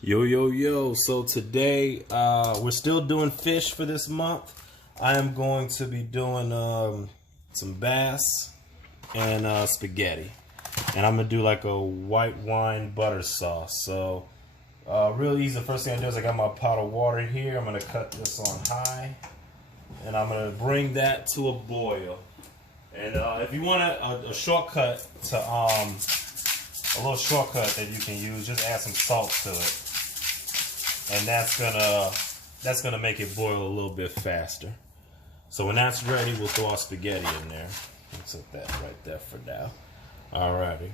Yo, yo, yo. So today, we're still doing fish for this month. I am going to be doing some bass and spaghetti. And I'm going to do like a white wine butter sauce. So, real easy. The first thing I do is I got my pot of water here. I'm going to cut this on high. And I'm going to bring that to a boil. And if you want a shortcut to, a little shortcut that you can use, just add some salt to it. And that's gonna make it boil a little bit faster. So when that's ready, we'll throw our spaghetti in there. Let's set that right there for now. Alrighty,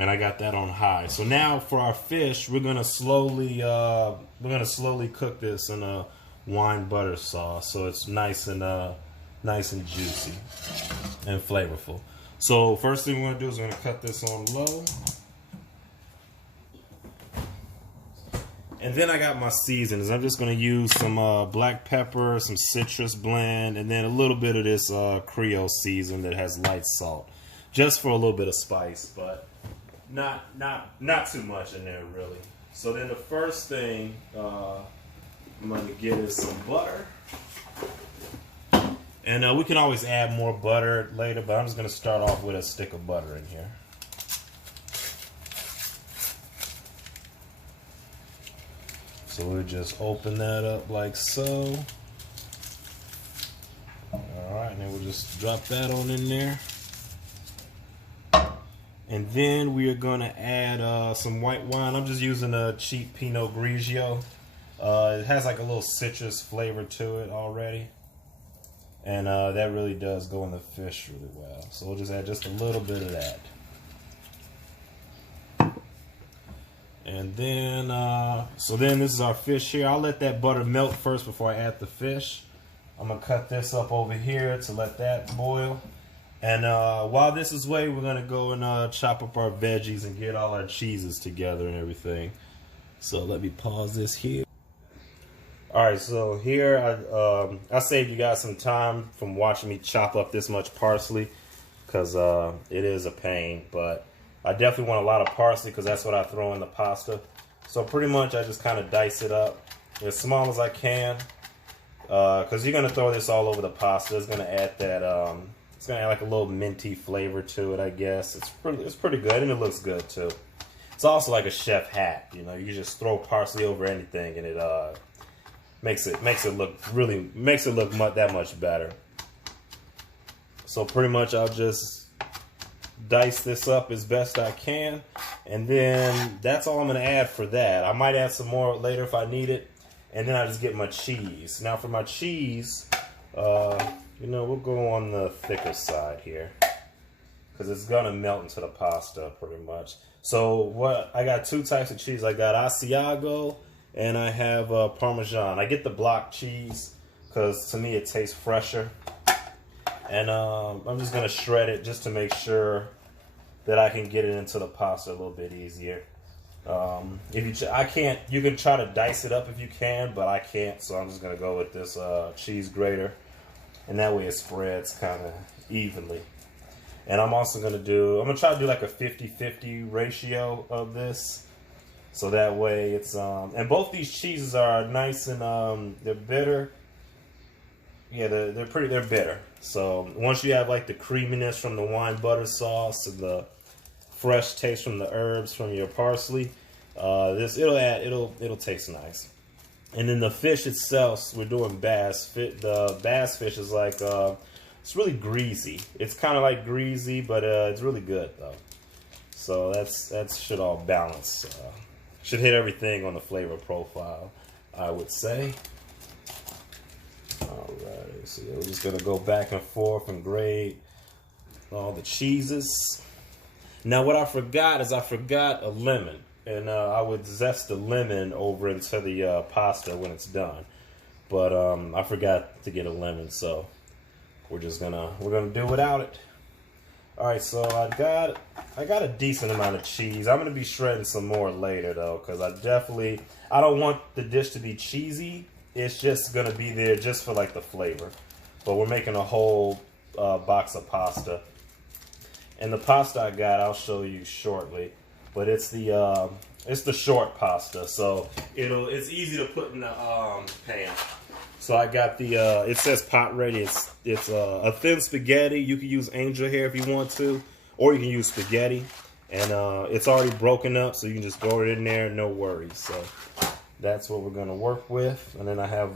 and I got that on high. So now for our fish, we're gonna slowly cook this in a wine butter sauce, so it's nice and juicy and flavorful. So first thing we're gonna do is we're gonna cut this on low. And then I got my seasonings. I'm just going to use some black pepper, some citrus blend, and then a little bit of this Creole season that has light salt, just for a little bit of spice, but not too much in there really. So then the first thing I'm going to get is some butter, and we can always add more butter later, but I'm just going to start off with a stick of butter in here. So we'll just open that up like so. Alright, and then we'll just drop that on in there. And then we are going to add some white wine. I'm just using a cheap Pinot Grigio. It has like a little citrus flavor to it already. And that really does go in the fish really well. So we'll just add just a little bit of that. And then, so then this is our fish here. I'll let that butter melt first before I add the fish. I'm going to cut this up over here to let that boil. And while this is waiting, we're going to go and chop up our veggies and get all our cheeses together and everything. So let me pause this here. Alright, so here I saved you guys some time from watching me chop up this much parsley, because it is a pain, but I definitely want a lot of parsley because that's what I throw in the pasta. So pretty much I just kind of dice it up as small as I can, because you're going to throw this all over the pasta. It's going to add that, it's going to add like a little minty flavor to it, I guess. It's pretty good, and it looks good too. It's also like a chef hat, you know. You just throw parsley over anything, and it makes it look that much better. So pretty much I'll just dice this up as best I can, and then that's all I'm going to add for that. I might add some more later if I need it, and then I just get my cheese. Now for my cheese, you know, we'll go on the thicker side here because it's going to melt into the pasta pretty much. So I got two types of cheese. I got Asiago and I have Parmesan. I get the block cheese because to me it tastes fresher. And I'm just going to shred it just to make sure that I can get it into the pasta a little bit easier. You can try to dice it up if you can, but I can't, so I'm just going to go with this cheese grater. And that way it spreads kind of evenly. And I'm also going to try to do like a 50-50 ratio of this. So that way it's, and both these cheeses are nice and they're bitter. Yeah, they're bitter. So once you have like the creaminess from the wine butter sauce and the fresh taste from the herbs from your parsley, it'll taste nice. And then the fish itself, we're doing bass. The bass fish is like it's really greasy. It's kind of like greasy, but it's really good though. So that should all balance. Should hit everything on the flavor profile, I would say. Alright, so we're just going to go back and forth and grate all the cheeses. Now what I forgot is I forgot a lemon. And I would zest the lemon over into the pasta when it's done. But I forgot to get a lemon, so we're gonna do without it. Alright, so I got a decent amount of cheese. I'm going to be shredding some more later though, because I don't want the dish to be cheesy. It's just going to be there just for like the flavor. But we're making a whole box of pasta. And the pasta I got, I'll show you shortly. But it's the It's the short pasta, so it's easy to put in the pan. So I got the it says pot ready. It's a thin spaghetti. You can use angel hair if you want to, or you can use spaghetti, and it's already broken up, so you can just throw it in there, no worries. So that's what we're gonna work with. And then I have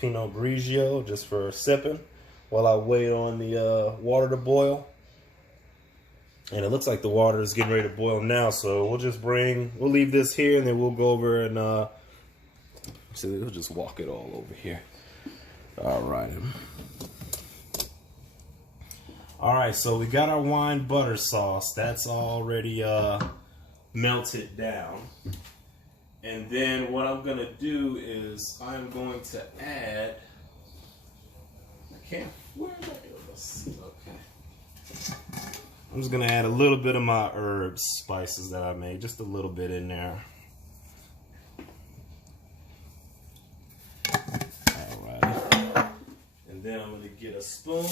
Pinot Grigio just for sipping while I wait on the water to boil. And it looks like the water is getting ready to boil now, so we'll leave this here, and then we'll go over and so we'll just walk it all over here. All right. All right, so we got our wine butter sauce. That's already melted down. And then what I'm gonna do is I'm going to add. Where am I? Okay. I'm just gonna add a little bit of my herbs, spices that I made, just a little bit in there. Alright. And then I'm gonna get a spoon,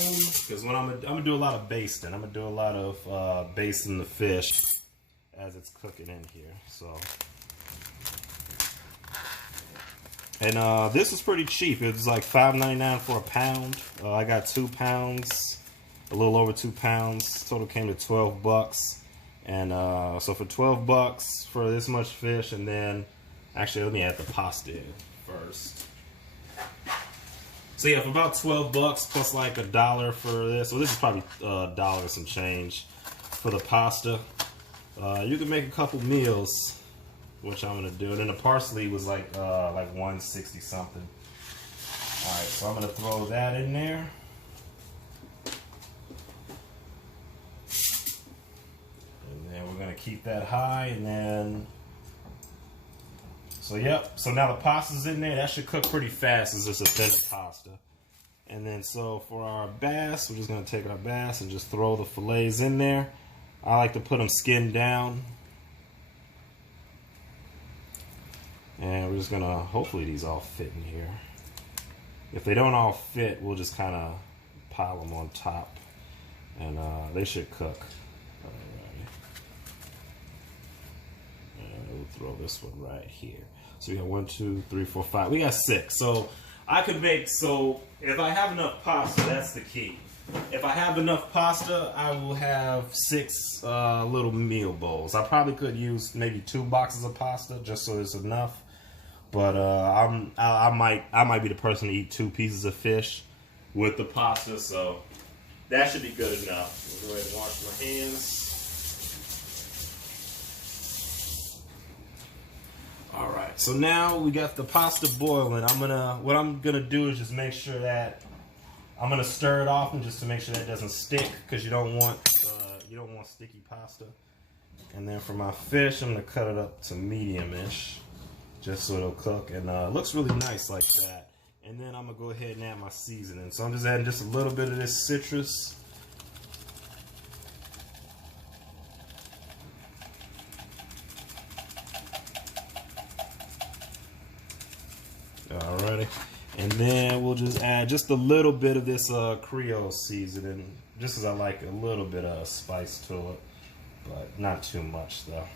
because when I'm gonna do a lot of basting. I'm gonna do a lot of basting the fish as it's cooking in here. So, and this is pretty cheap. It was like $5.99 for a pound. I got 2 pounds. A little over 2 pounds. Total came to 12 bucks. And so for 12 bucks for this much fish, and then actually let me add the pasta in first. So yeah, for about 12 bucks plus like $1 for this. So this is probably $1 and some change for the pasta. You can make a couple meals, which I'm gonna do. And then the parsley was like 160 something. All right, so I'm gonna throw that in there. We're gonna keep that high, and then so now the pasta's in there. That should cook pretty fast. It's just a thin pasta. And then so for our bass, we're just gonna take our bass and just throw the fillets in there. I like to put them skin down, and we're just gonna hopefully these all fit in here. If they don't all fit, we'll just kind of pile them on top, and they should cook. Throw this one right here. So we got 1, 2, 3, 4, 5. We got 6. So I could make, so if I have enough pasta, that's the key. If I have enough pasta, I will have 6 little meal bowls. I probably could use maybe 2 boxes of pasta just so it's enough. But I might be the person to eat 2 pieces of fish with the pasta. So that should be good enough. We'll go ahead and wash my hands. All right, so now we got the pasta boiling. What I'm gonna do is just make sure that I'm gonna stir it often just to make sure that it doesn't stick, because you don't want sticky pasta. And then for my fish, I'm gonna cut it up to medium-ish, just so it'll cook, and it looks really nice like that. And then I'm gonna go ahead and add my seasoning. So I'm just adding just a little bit of this citrus. Alrighty, and then we'll just add just a little bit of this Creole seasoning, just as I like a little bit of spice to it, but not too much though.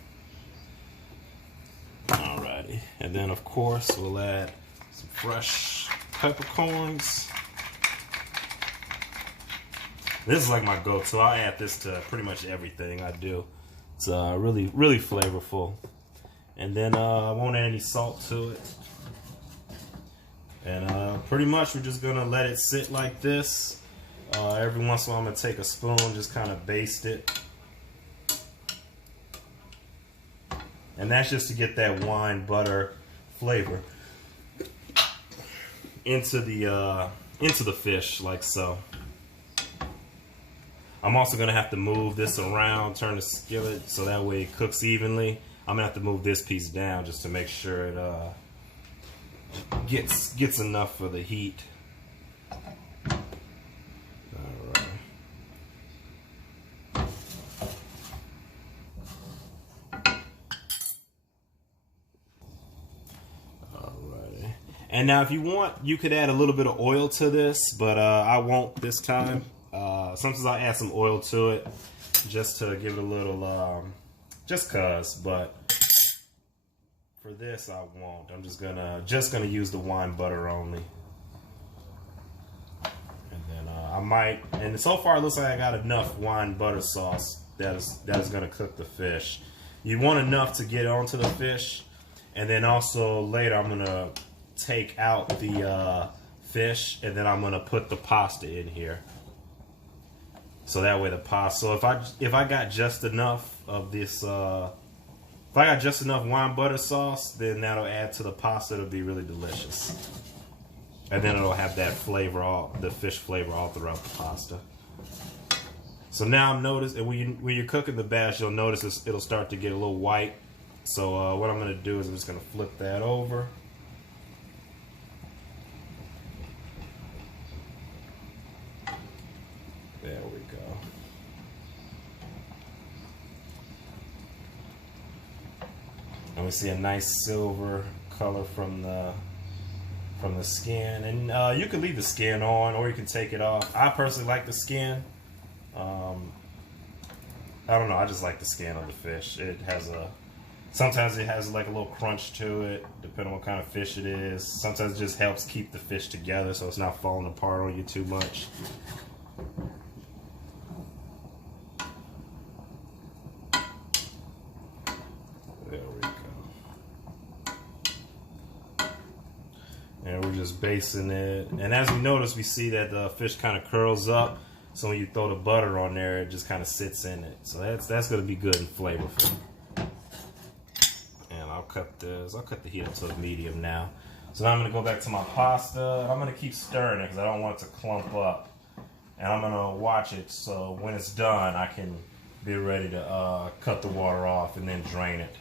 Alrighty, and then of course we'll add some fresh peppercorns. This is like my go-to. I add this to pretty much everything I do. It's really, really flavorful. And then I won't add any salt to it. And pretty much we're just gonna let it sit like this. Every once in a while I'm gonna take a spoon, just kind of baste it. And that's just to get that wine butter flavor into the fish, like so. I'm also gonna have to move this around, turn the skillet so that way it cooks evenly. I'm gonna have to move this piece down just to make sure it gets enough for the heat. Alright. Alrighty. And now if you want, you could add a little bit of oil to this, but I won't this time. Sometimes I'll add some oil to it just to give it a little, just cause, but for this I won't. I'm just gonna use the wine butter only. And then I might, and so far it looks like I got enough wine butter sauce that is gonna cook the fish. You want enough to get onto the fish, and then also later I'm gonna take out the fish, and then I'm gonna put the pasta in here. So that way the pasta. So if I got just enough of this, if I got just enough wine butter sauce, then that'll add to the pasta. It'll be really delicious, and then it'll have that flavor, the fish flavor, all throughout the pasta. So now I'm noticing, when you're cooking the bass, you'll notice it'll start to get a little white. So what I'm gonna do is I'm just gonna flip that over. There we go. And we see a nice silver color from the skin. And you can leave the skin on, or you can take it off. I personally like the skin. I don't know, I just like the skin of the fish. Sometimes it has like a little crunch to it, depending on what kind of fish it is. Sometimes it just helps keep the fish together so it's not falling apart on you too much. There we go. And we're just basting it. And as we notice, we see that the fish kind of curls up. So when you throw the butter on there, it just kind of sits in it. So that's going to be good and flavorful. And I'll cut the heat up to a medium now. So now I'm going to go back to my pasta. I'm going to keep stirring it because I don't want it to clump up. And I'm going to watch it so when it's done, I can be ready to cut the water off and then drain it.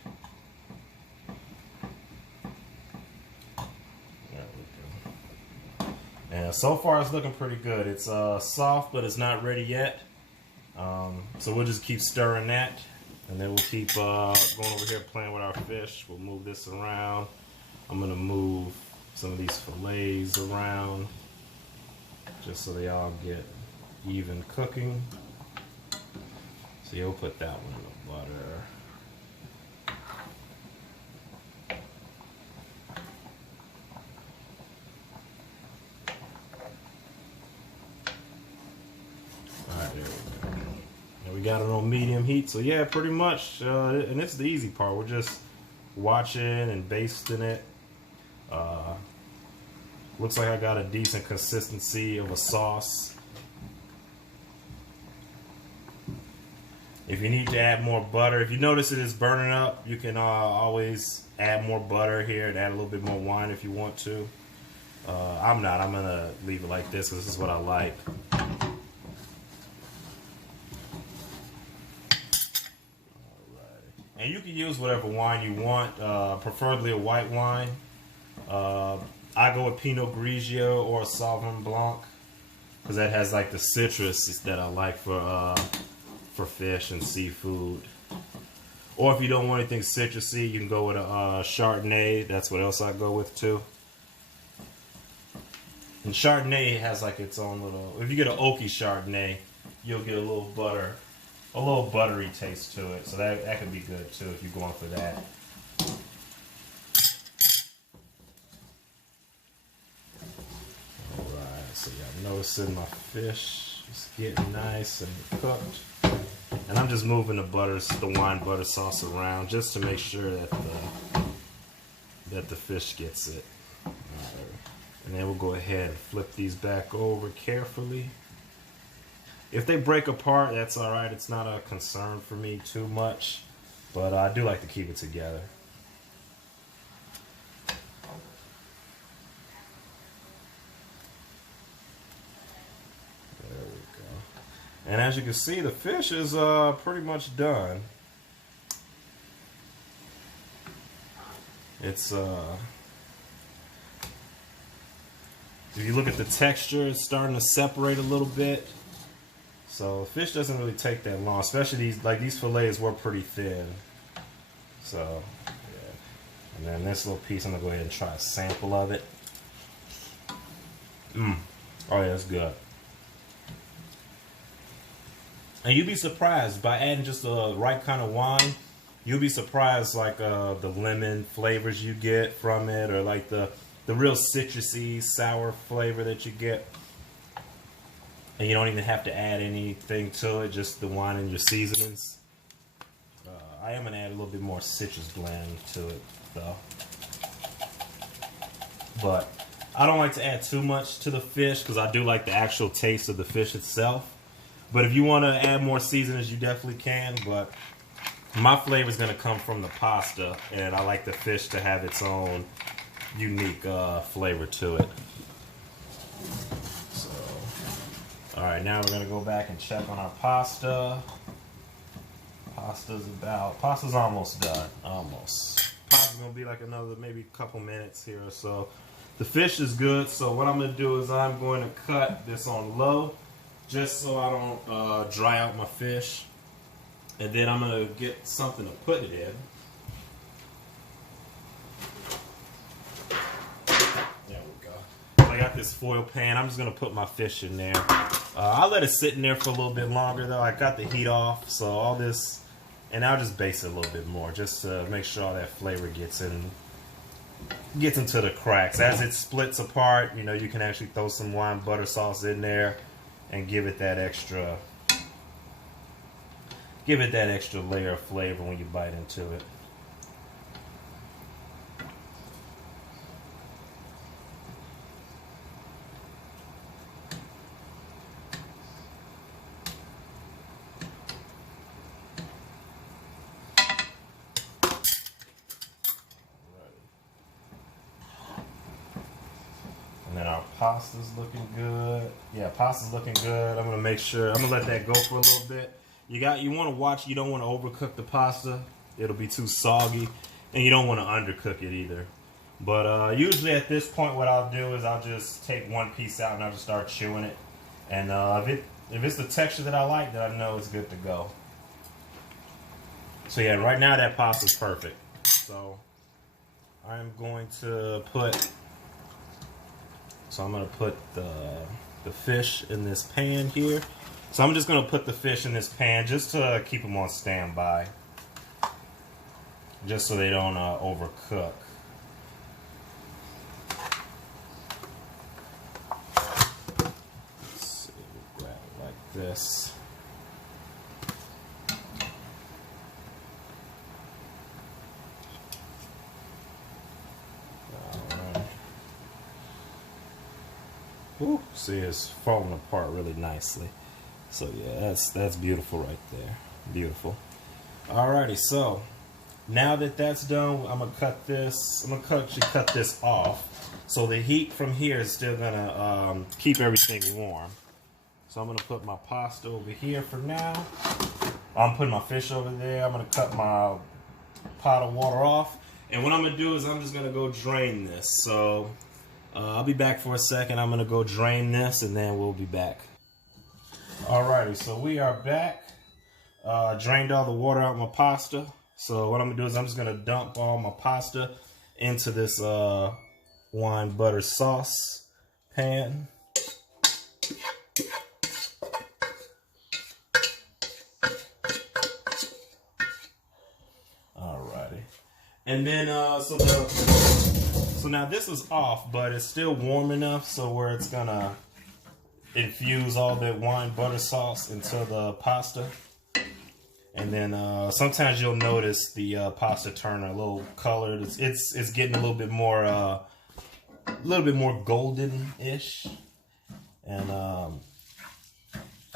And so far it's looking pretty good. It's soft, but it's not ready yet. So we'll just keep stirring that, and then we'll keep going over here playing with our fish. We'll move this around. I'm gonna move some of these fillets around just so they all get even cooking. So you'll put that one in the butter. We got it on medium heat, so yeah, pretty much, and it's the easy part. We're just watching and basting it. Looks like I got a decent consistency of a sauce. If you need to add more butter, if you notice it is burning up, you can always add more butter here and add a little bit more wine if you want to. I'm gonna leave it like this because this is what I like. And you can use whatever wine you want, preferably a white wine. I go with Pinot Grigio or Sauvignon Blanc because that has like the citrus that I like for fish and seafood. Or if you don't want anything citrusy, you can go with a Chardonnay. That's what else I go with too. And Chardonnay has like its own little. If you get an oaky Chardonnay, you'll get a little buttery taste to it, so that could be good too if you're going for that. Alright, so y'all noticing my fish is getting nice and cooked. And I'm just moving the wine butter sauce around just to make sure that the fish gets it. Right. And then we'll go ahead and flip these back over carefully. If they break apart, that's alright. It's not a concern for me too much, but I do like to keep it together. There we go. And as you can see, the fish is pretty much done. It's if you look at the texture, it's starting to separate a little bit. So fish doesn't really take that long, especially these fillets were pretty thin. So yeah. And then this little piece, I'm gonna go ahead and try a sample of it. Oh yeah, that's good. And you'd be surprised by adding just the right kind of wine, you'll be surprised, like the lemon flavors you get from it, or like the real citrusy, sour flavor that you get. And you don't even have to add anything to it, just the wine and your seasonings. I am going to add a little bit more citrus blend to it, though. But I don't like to add too much to the fish because I do like the actual taste of the fish itself. But if you want to add more seasonings, you definitely can. But my flavor is going to come from the pasta, and I like the fish to have its own unique flavor to it. So, all right, now we're going to go back and check on our pasta. Pasta's almost done. Almost. Pasta's going to be like another maybe couple minutes here or so. The fish is good, so what I'm going to do is I'm going to cut this on low just so I don't dry out my fish. And then I'm going to get something to put it in. There we go. I got this foil pan. I'm just going to put my fish in there. I'll let it sit in there for a little bit longer though. I got the heat off, so all this, and I'll just baste it a little bit more just to make sure all that flavor gets into the cracks. As it splits apart, you know, you can actually throw some wine butter sauce in there and give it that extra layer of flavor when you bite into it. And then our pasta's looking good. Yeah, pasta's looking good. I'm gonna make sure, I'm gonna let that go for a little bit. You want to watch, you don't want to overcook the pasta. It'll be too soggy. And you don't want to undercook it either. But usually at this point what I'll do is I'll just take one piece out and I'll just start chewing it. And if it's the texture that I like, then I know it's good to go. So yeah, right now that pasta's perfect. So I'm going to put the fish in this pan here. So I'm just going to put the fish in this pan just to keep them on standby. Just so they don't overcook. Let's see, we'll grab it like this. Ooh, see, it's falling apart really nicely. So yeah, that's beautiful right there. Beautiful. Alrighty, so now that that's done, I'm gonna cut this. I'm gonna actually cut this off. So the heat from here is still gonna keep everything warm. So I'm gonna put my pasta over here for now. I'm putting my fish over there. I'm gonna cut my pot of water off. And what I'm gonna do is I'm just gonna go drain this. So I'll be back for a second. I'm gonna go drain this and then we'll be back. Alrighty, so we are back. Drained all the water out of my pasta. So what I'm gonna do is I'm just gonna dump all my pasta into this wine butter sauce pan. Alrighty, and then so now this is off, but it's still warm enough so where it's gonna infuse all that wine butter sauce into the pasta. And then sometimes you'll notice the pasta turn a little colored. It's getting a little bit more golden-ish. And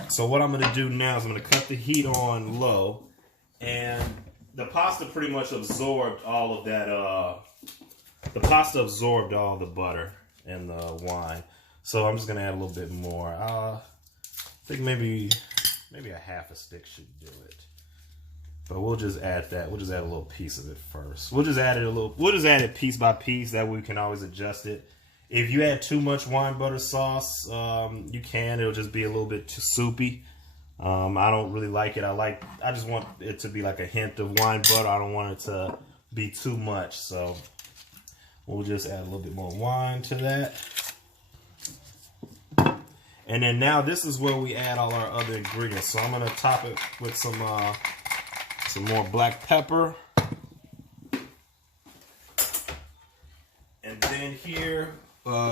so what I'm gonna do now is I'm gonna cut the heat on low, and the pasta pretty much absorbed all of that. The pasta absorbed all the butter and the wine. So I'm just gonna add a little bit more. I think maybe a half a stick should do it. But we'll just add that. We'll just add a little piece of it first. We'll just add it piece by piece. That way we can always adjust it. If you add too much wine butter sauce, you can. It'll just be a little bit too soupy. I don't really like it. I just want it to be like a hint of wine butter. I don't want it to be too much. So we'll just add a little bit more wine to that. And then now this is where we add all our other ingredients. So I'm gonna top it with some more black pepper. then here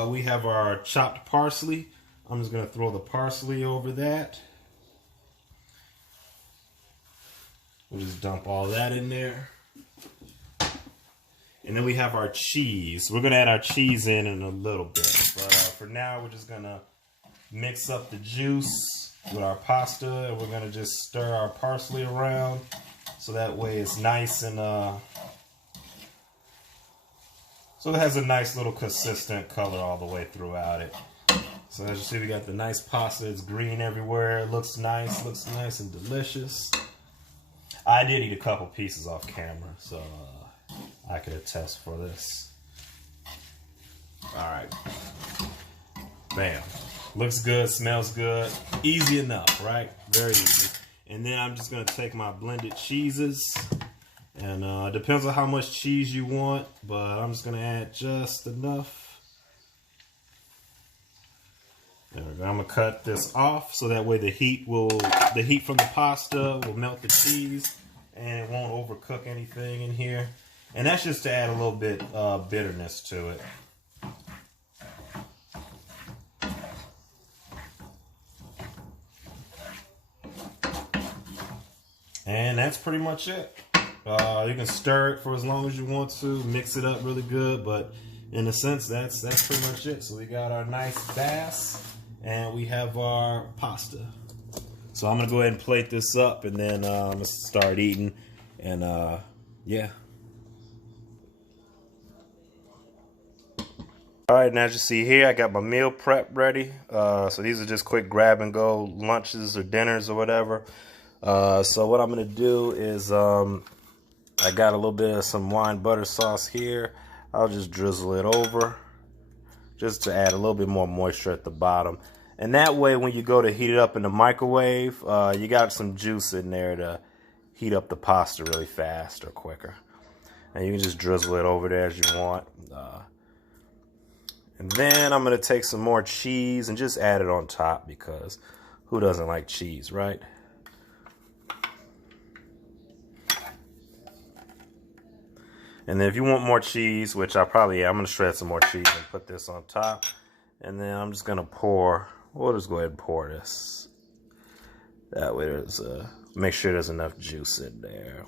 we have our chopped parsley. I'm just going to throw the parsley over that. We'll just dump all that in there. And then we have our cheese. We're going to add our cheese in a little bit. But for now, we're just going to mix up the juice with our pasta. And we're going to just stir our parsley around. So that way it's nice and... so it has a nice little consistent color all the way throughout it. So as you see, we got the nice pasta. It's green everywhere. It looks nice and delicious. I did eat a couple pieces off camera, so I could attest for this. All right. Bam. Looks good, smells good. Easy enough, right? Very easy. And then I'm just going to take my blended cheeses. And it depends on how much cheese you want, but I'm just going to add just enough. There we go. I'm going to cut this off so that way the heat from the pasta will melt the cheese and it won't overcook anything in here. And that's just to add a little bit bitterness to it. And that's pretty much it. You can stir it for as long as you want to, mix it up really good, but in a sense, that's pretty much it. So we got our nice bass, and we have our pasta. So I'm gonna go ahead and plate this up, and then I'm gonna start eating, and yeah. All right, now as you see here, I got my meal prep ready. So these are just quick grab and go lunches or dinners or whatever. So what I'm gonna do is I got a little bit of some wine butter sauce here. I'll just drizzle it over just to add a little bit more moisture at the bottom. And that way, when you go to heat it up in the microwave, you got some juice in there to heat up the pasta really fast or quicker. And you can just drizzle it over there as you want. And then I'm going to take some more cheese and just add it on top because who doesn't like cheese, right? And then if you want more cheese, which I'm going to shred some more cheese and put this on top. And then I'm just going to we'll just go ahead and pour this. That way make sure there's enough juice in there.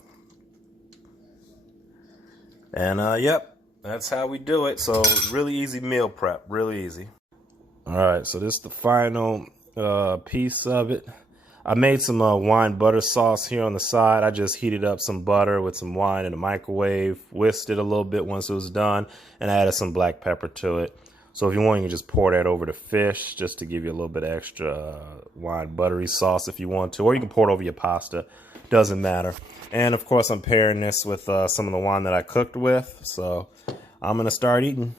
And yep, that's how we do it. So really easy meal prep, really easy. All right, so this is the final piece of it. I made some wine butter sauce here on the side. I just heated up some butter with some wine in the microwave, whisked it a little bit once it was done, and I added some black pepper to it. So if you want, you can just pour that over the fish just to give you a little bit extra wine buttery sauce if you want to. Or you can pour it over your pasta. Doesn't matter. And of course, I'm pairing this with some of the wine that I cooked with. So I'm going to start eating.